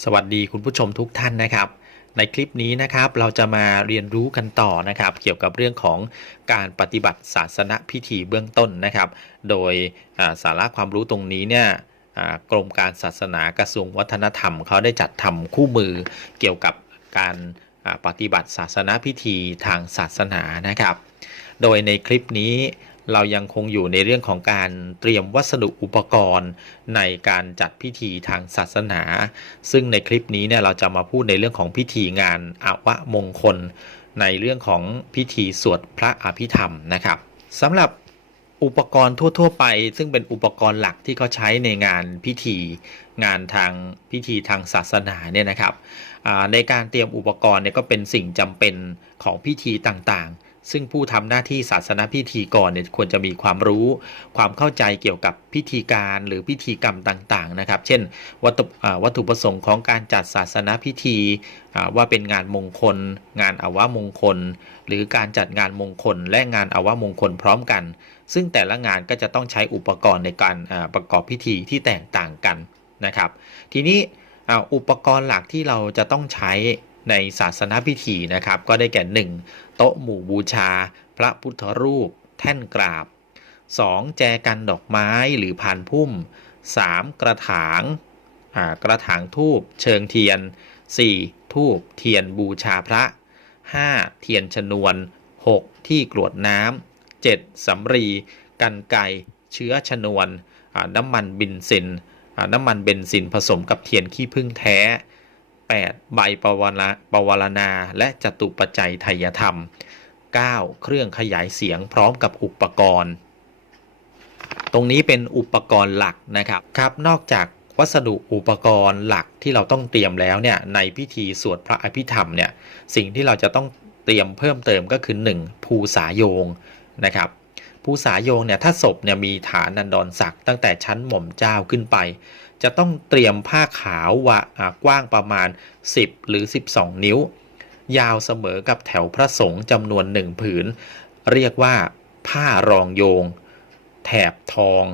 สวัสดีคุณผู้ชมทุกท่านนะครับ ในคลิปนี้นะครับเราจะมาเรียนรู้กันต่อนะครับ เกี่ยวกับเรื่องของการปฏิบัติศาสนพิธีเบื้องต้นนะครับ โดยสาระความรู้ตรงนี้เนี่ยกรมการศาสนากระทรวงวัฒนธรรมเขาได้จัดทำคู่มือเกี่ยวกับการปฏิบัติศาสนพิธีทางศาสนานะครับ โดยในคลิปนี้ เรายังคงอยู่ในเรื่องของการเตรียมวัสดุอุปกรณ์ในการจัดพิธีทางศาสนา ซึ่งในคลิปนี้เนี่ยเราจะมาพูดในเรื่องของพิธีงานอวมงคล ในเรื่องของพิธีสวดพระอภิธรรมนะครับสำหรับอุปกรณ์ทั่ว ๆ ไป ซึ่งเป็นอุปกรณ์หลักที่เขาใช้ในงานพิธีงานทางพิธีทางศาสนาเนี่ยนะครับในการเตรียมอุปกรณ์เนี่ยก็เป็นสิ่งจำเป็นของพิธีต่างๆ ซึ่งผู้ทำหน้าที่ศาสนพิธีกรเนี่ยควรจะมีความรู้ ความเข้าใจเกี่ยวกับพิธีการหรือพิธีกรรมต่างๆนะครับ เช่น วัตถุวัตถุประสงค์ของการจัดศาสนพิธีว่าเป็นงานมงคล งานอวมงคล หรือการจัดงานมงคล และงานอวมงคลพร้อมกัน ซึ่งแต่ละงานก็จะต้องใช้อุปกรณ์ในการประกอบพิธีที่แตกต่างกันนะครับ ทีนี้อุปกรณ์หลักที่เราจะต้องใช้ ในศาสนพิธีนะครับ ก็ได้แก่ 1. โต๊ะหมู่บูชา พระพุทธรูป แท่นกราบ 2. แจกันดอกไม้หรือพานพุ่ม 3. กระถางกระถางทูบเชิงเทียน 4. ทูบเทียนบูชาพระ 5. เทียนชนวน 6. ที่กรวดน้ำ 7. สำรี กันไกเชื้อชนวน น้ำมันบินซิน น้ำมันเบนซินผสมกับเทียนขี้ผึ้งแท้ 8. ใบปวารณาปวารณา และจตุปัจจัยไทยธรรม 9. เครื่องขยายเสียงพร้อมกับอุปกรณ์ ตรงนี้เป็นอุปกรณ์หลักนะครับครับ นอกจากวัสดุอุปกรณ์หลักที่เราต้องเตรียมแล้วเนี่ยในพิธีสวดพระอภิธรรมเนี่ยสิ่งที่เราจะต้องเตรียมเพิ่มเติมก็คือ 1. ภูษาโยงนะครับ ภูษาโยงเนี่ยถ้าศพเนี่ยมีฐานันดรศักดิ์ตั้งแต่ชั้นหม่อมเจ้าขึ้นไป จะต้องเตรียมผ้าขาววะกว้างประมาณ 10 หรือ 12 นิ้ว ยาวเสมอกับแถวพระสงฆ์จำนวนหนึ่งผืน เรียกว่าผ้ารองโยง แถบทอง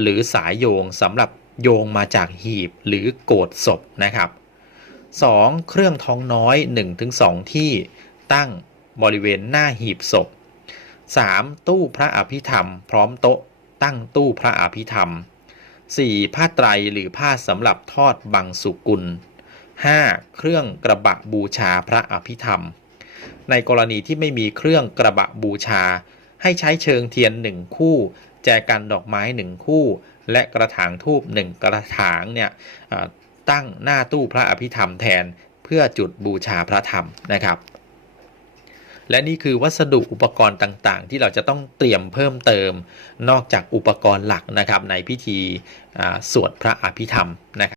หรือสายโยงสำหรับโยงมาจากหีบหรือโกดศพนะครับ 2. เครื่องท้องน้อย 1-2 ที่ตั้งบริเวณหน้าหีบศพ 3. ตู้พระอภิธรรม พร้อมโต๊ะ ตั้งตู้พระอภิธรรม 4. ผ้าไตรหรือผ้าสำหรับทอดบังสุกุล 5. เครื่องกระบะบูชาพระอภิธรรม ในกรณีที่ไม่มีเครื่องกระบะบูชา ให้ใช้เชิงเทียนหนึ่งคู่ แจกันดอกไม้หนึ่งคู่ และกระถางทูบหนึ่งกระถางเนี่ยตั้งหน้าตู้พระอภิธรรมแทนเพื่อจุดบูชาพระธรรมนะครับ และนี่คือวัสดุอุปกรณ์ต่างๆ ที่เราจะต้องเตรียมเพิ่มเติม นอกจากอุปกรณ์หลักนะครับในพิธีสวดพระอภิธรรมนะครับ